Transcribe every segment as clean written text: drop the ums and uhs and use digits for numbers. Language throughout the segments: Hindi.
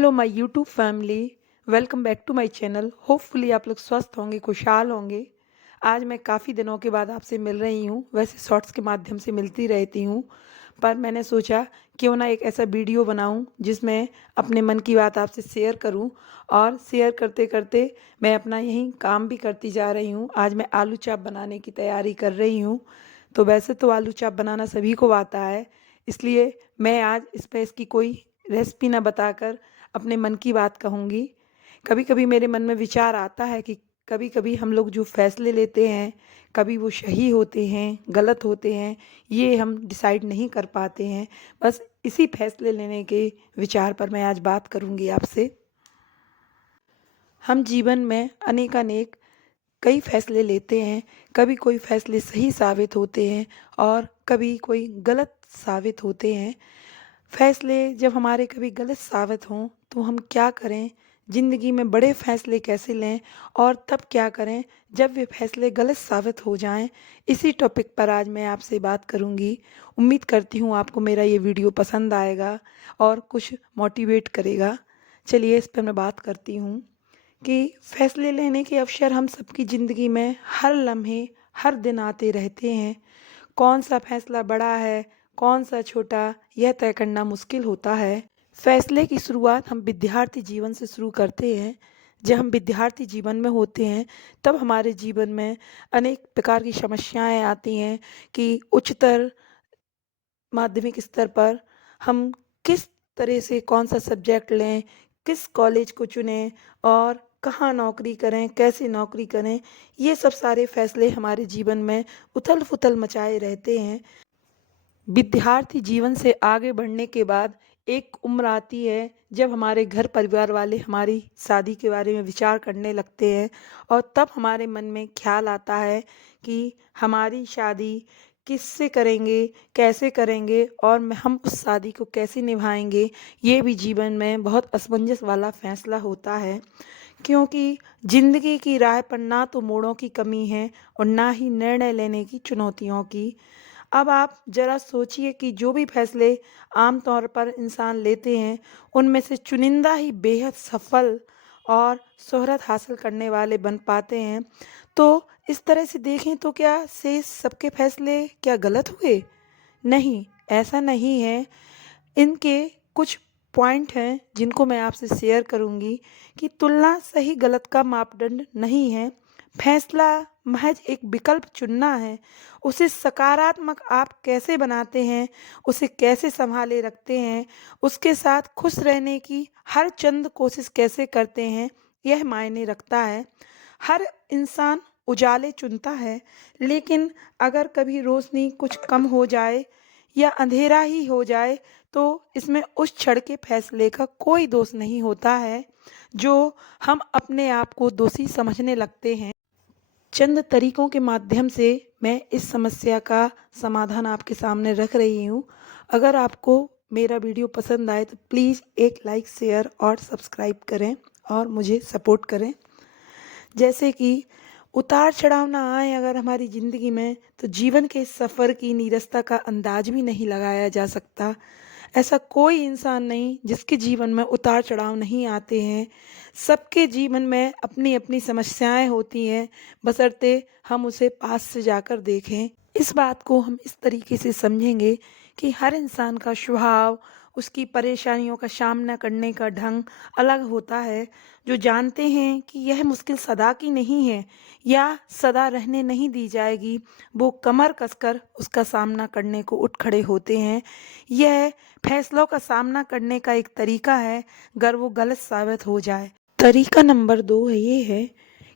Hello my YouTube family. Welcome back to my channel. Hopefully आप लोग स्वस्थ होंगे, खुशहाल होंगे। आज मैं काफ़ी दिनों के बाद आपसे मिल रही हूँ। वैसे शॉर्ट्स के माध्यम से मिलती रहती हूँ, पर मैंने सोचा क्यों ना एक ऐसा वीडियो बनाऊँ जिसमें अपने मन की बात आपसे शेयर करूँ। और शेयर करते करते मैं अपना यहीं काम भी करती जा रही हूँ। आज मैं आलू चाप बनाने की तैयारी कर रही हूँ। तो वैसे तो आलू चाप बनाना सभी को आता है, इसलिए मैं आज इस पे इसकी कोई रेसिपी ना बताकर अपने मन की बात कहूँगी। कभी कभी मेरे मन में विचार आता है कि कभी कभी हम लोग जो फैसले लेते हैं, कभी वो सही होते हैं, गलत होते हैं, ये हम डिसाइड नहीं कर पाते हैं। बस इसी फैसले लेने के विचार पर मैं आज बात करूँगी आपसे। हम जीवन में अनेकानेक कई फैसले लेते हैं। कभी कोई फैसले सही साबित होते हैं और कभी कोई गलत साबित होते हैं। फैसले जब हमारे कभी गलत साबित हों तो हम क्या करें, ज़िंदगी में बड़े फैसले कैसे लें और तब क्या करें जब वे फैसले गलत साबित हो जाएं, इसी टॉपिक पर आज मैं आपसे बात करूंगी। उम्मीद करती हूँ आपको मेरा ये वीडियो पसंद आएगा और कुछ मोटिवेट करेगा। चलिए इस पर मैं बात करती हूँ कि फैसले लेने के अवसर हम सबकी ज़िंदगी में हर लम्हे, हर दिन आते रहते हैं। कौन सा फैसला बड़ा है, कौन सा छोटा, यह तय करना मुश्किल होता है। फैसले की शुरुआत हम विद्यार्थी जीवन से शुरू करते हैं। जब हम विद्यार्थी जीवन में होते हैं तब हमारे जीवन में अनेक प्रकार की समस्याएं आती हैं कि उच्चतर माध्यमिक स्तर पर हम किस तरह से कौन सा सब्जेक्ट लें, किस कॉलेज को चुनें और कहाँ नौकरी करें, कैसे नौकरी करें। ये सब सारे फैसले हमारे जीवन में उथल पुथल मचाए रहते हैं। विद्यार्थी जीवन से आगे बढ़ने के बाद एक उम्र आती है जब हमारे घर परिवार वाले हमारी शादी के बारे में विचार करने लगते हैं और तब हमारे मन में ख्याल आता है कि हमारी शादी किससे करेंगे, कैसे करेंगे और हम उस शादी को कैसे निभाएंगे। ये भी जीवन में बहुत असमंजस वाला फैसला होता है, क्योंकि ज़िंदगी की राह पर ना तो मोड़ों की कमी है और ना ही निर्णय लेने की चुनौतियों की। अब आप ज़रा सोचिए कि जो भी फैसले आम तौर पर इंसान लेते हैं, उनमें से चुनिंदा ही बेहद सफल और शोहरत हासिल करने वाले बन पाते हैं। तो इस तरह से देखें तो क्या शेष सबके फैसले क्या गलत हुए? नहीं, ऐसा नहीं है। इनके कुछ पॉइंट हैं जिनको मैं आपसे शेयर करूंगी कि तुलना सही गलत का मापदंड नहीं है। फैसला महज एक विकल्प चुनना है। उसे सकारात्मक आप कैसे बनाते हैं, उसे कैसे संभाले रखते हैं, उसके साथ खुश रहने की हर चंद कोशिश कैसे करते हैं, यह मायने रखता है। हर इंसान उजाले चुनता है, लेकिन अगर कभी रोशनी कुछ कम हो जाए या अंधेरा ही हो जाए तो इसमें उस क्षण के फैसले का कोई दोष नहीं होता है जो हम अपने आप को दोषी समझने लगते हैं। चंद तरीकों के माध्यम से मैं इस समस्या का समाधान आपके सामने रख रही हूँ। अगर आपको मेरा वीडियो पसंद आए तो प्लीज़ एक लाइक, शेयर और सब्सक्राइब करें और मुझे सपोर्ट करें। जैसे कि उतार चढ़ाव ना आए अगर हमारी ज़िंदगी में, तो जीवन के सफ़र की नीरसता का अंदाज भी नहीं लगाया जा सकता। ऐसा कोई इंसान नहीं जिसके जीवन में उतार चढ़ाव नहीं आते हैं। सबके जीवन में अपनी अपनी समस्याएं होती हैं, बशर्ते हम उसे पास से जाकर देखें। इस बात को हम इस तरीके से समझेंगे कि हर इंसान का स्वभाव, उसकी परेशानियों का सामना करने का ढंग अलग होता है। जो जानते हैं कि यह मुश्किल सदा की नहीं है या सदा रहने नहीं दी जाएगी, वो कमर कसकर उसका सामना करने को उठ खड़े होते हैं। यह फैसलों का सामना करने का एक तरीका है, अगर वो गलत साबित हो जाए। तरीका नंबर 2 है ये है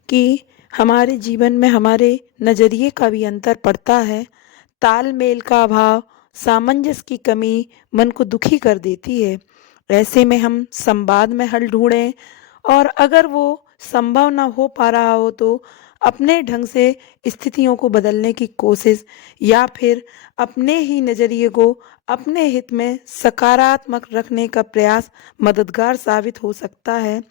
कि हमारे जीवन में हमारे नज़रिए का भी अंतर पड़ता है। तालमेल का अभाव, सामंजस्य की कमी मन को दुखी कर देती है। ऐसे में हम संवाद में हल ढूंढें और अगर वो संभव ना हो पा रहा हो तो अपने ढंग से स्थितियों को बदलने की कोशिश या फिर अपने ही नज़रिए को अपने हित में सकारात्मक रखने का प्रयास मददगार साबित हो सकता है।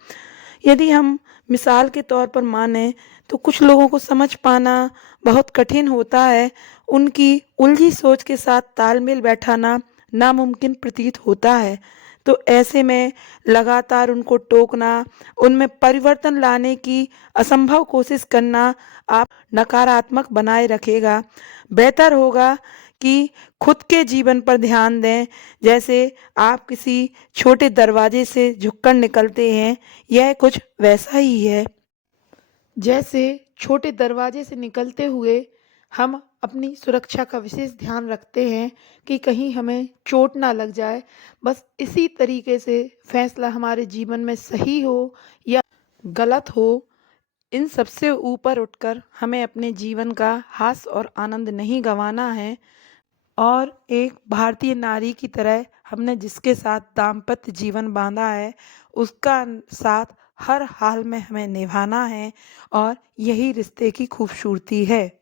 यदि हम मिसाल के तौर पर माने तो कुछ लोगों को समझ पाना बहुत कठिन होता है। उनकी उलझी सोच के साथ तालमेल बैठाना नामुमकिन प्रतीत होता है। तो ऐसे में लगातार उनको टोकना, उनमें परिवर्तन लाने की असंभव कोशिश करना आप नकारात्मक बनाए रखेगा। बेहतर होगा कि खुद के जीवन पर ध्यान दें। जैसे आप किसी छोटे दरवाजे से झुककर निकलते हैं, यह कुछ वैसा ही है। जैसे छोटे दरवाजे से निकलते हुए हम अपनी सुरक्षा का विशेष ध्यान रखते हैं कि कहीं हमें चोट ना लग जाए, बस इसी तरीके से फैसला हमारे जीवन में सही हो या गलत हो, इन सबसे ऊपर उठकर हमें अपने जीवन का हास और आनंद नहीं गंवाना है। और एक भारतीय नारी की तरह हमने जिसके साथ दाम्पत्य जीवन बांधा है, उसका साथ हर हाल में हमें निभाना है, और यही रिश्ते की खूबसूरती है।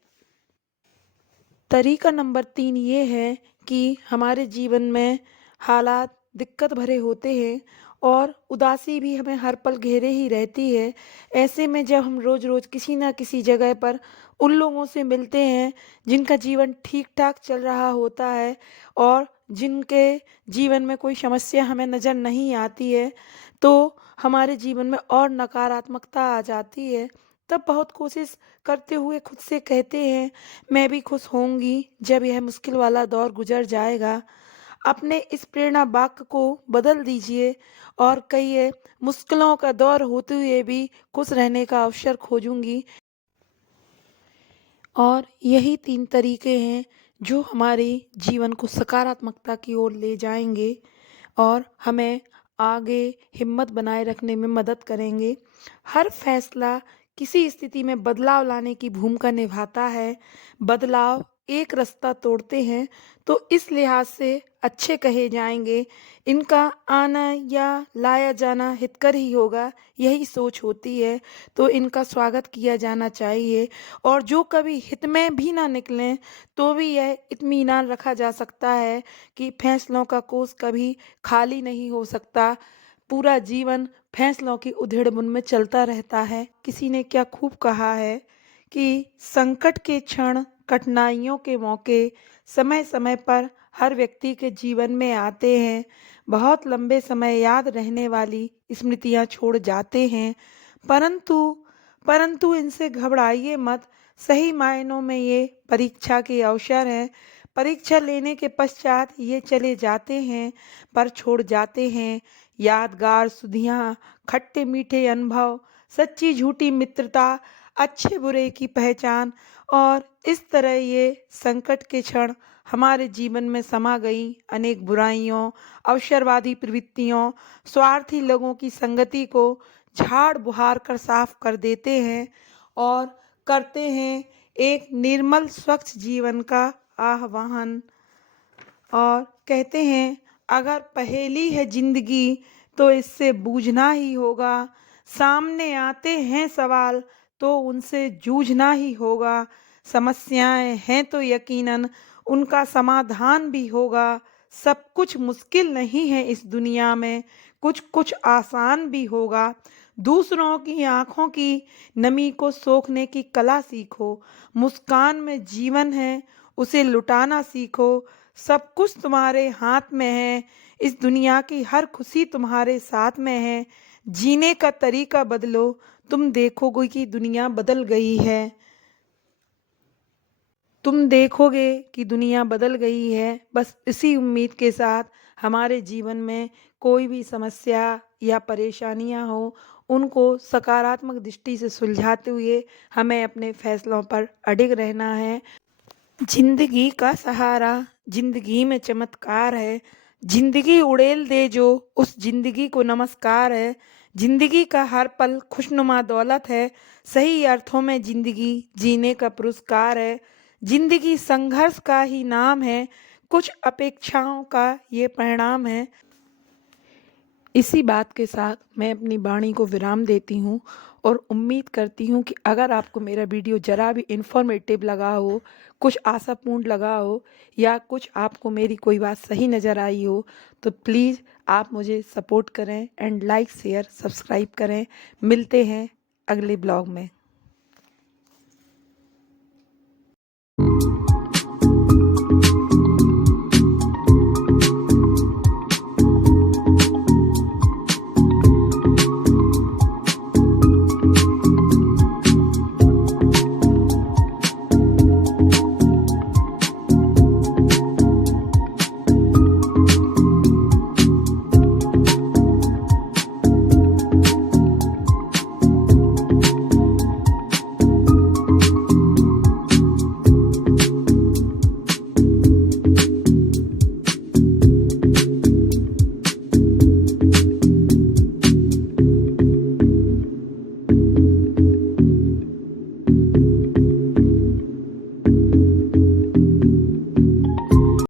तरीका नंबर 3 ये है कि हमारे जीवन में हालात दिक्कत भरे होते हैं और उदासी भी हमें हर पल घेरे ही रहती है। ऐसे में जब हम रोज़-रोज़ किसी न किसी जगह पर उन लोगों से मिलते हैं जिनका जीवन ठीक-ठाक चल रहा होता है और जिनके जीवन में कोई समस्या हमें नज़र नहीं आती है, तो हमारे जीवन में और नकारात्मकता आ जाती है। तब बहुत कोशिश करते हुए खुद से कहते हैं, मैं भी खुश होऊँगी जब यह मुश्किल वाला दौर गुज़र जाएगा। अपने इस प्रेरणा वाक्य को बदल दीजिए और कहिए, मुश्किलों का दौर होते हुए भी खुश रहने का अवसर खोजूँगी। और यही 3 तरीके हैं जो हमारे जीवन को सकारात्मकता की ओर ले जाएँगे और हमें आगे हिम्मत बनाए रखने में मदद करेंगे। हर फैसला किसी स्थिति में बदलाव लाने की भूमिका निभाता है। बदलाव एक रास्ता तोड़ते हैं, तो इस लिहाज से अच्छे कहे जाएँगे। इनका आना या लाया जाना हितकर ही होगा, यही सोच होती है, तो इनका स्वागत किया जाना चाहिए। और जो कभी हित में भी ना निकलें, तो भी यह इत्मीनान रखा जा सकता है कि फैसलों का कोष कभी खाली नहीं हो सकता। पूरा जीवन फैसलों की उधेड़-बुन में चलता रहता है। किसी ने क्या खूब कहा है कि संकट के क्षण, कठिनाइयों के मौके समय-समय पर हर व्यक्ति के जीवन में आते हैं। बहुत लंबे समय याद रहने वाली स्मृतियाँ छोड़ जाते हैं, परंतु परंतु इनसे घबराइए मत। सही मायनों में ये परीक्षा के अवसर हैं। परीक्षा लेने के पश्चात ये चले जाते हैं, पर छोड़ जाते हैं यादगार सुधियाँ, खट्टे-मीठे अनुभव, सच्ची-झूठी मित्रता, अच्छे-बुरे की पहचान। और इस तरह ये संकट के क्षण हमारे जीवन में समा गई अनेक बुराइयों, अवसरवादी प्रवृत्तियों, स्वार्थी लोगों की संगति को झाड़-बुहार कर साफ कर देते हैं और करते हैं एक निर्मल स्वच्छ जीवन का आह्वान। और कहते हैं, अगर पहेली है ज़िंदगी तो इससे बूझना ही होगा। सामने आते हैं सवाल तो उनसे जूझना ही होगा। समस्याएँ हैं तो यकीनन उनका समाधान भी होगा। सब कुछ मुश्किल नहीं है इस दुनिया में, कुछ-कुछ आसान भी होगा। दूसरों की आँखों की नमी को सोखने की कला सीखो। मुस्कान में जीवन है, उसे लुटाना सीखो। सब कुछ तुम्हारे हाथ में है, इस दुनिया की हर खुशी तुम्हारे साथ में है। जीने का तरीका बदलो, तुम देखोगे कि दुनिया बदल गई है। तुम देखोगे कि दुनिया बदल गई है। बस इसी उम्मीद के साथ हमारे जीवन में कोई भी समस्या या परेशानियाँ हो, उनको सकारात्मक दृष्टि से सुलझाते हुए हमें अपने फैसलों पर अडिग रहना है। जिंदगी का सहारा, जिंदगी में चमत्कार है। जिंदगी उड़ेल दे जो, उस जिंदगी को नमस्कार है। जिंदगी का हर पल खुशनुमा दौलत है। सही अर्थों में जिंदगी जीने का पुरस्कार है। जिंदगी संघर्ष का ही नाम है, कुछ अपेक्षाओं का ये परिणाम है। इसी बात के साथ मैं अपनी वाणी को विराम देती हूँ और उम्मीद करती हूँ कि अगर आपको मेरा वीडियो ज़रा भी इन्फॉर्मेटिव लगा हो, कुछ आशापूर्ण लगा हो, या कुछ आपको मेरी कोई बात सही नज़र आई हो, तो प्लीज़ आप मुझे सपोर्ट करें एंड लाइक शेयर सब्सक्राइब करें। मिलते हैं अगले ब्लॉग में।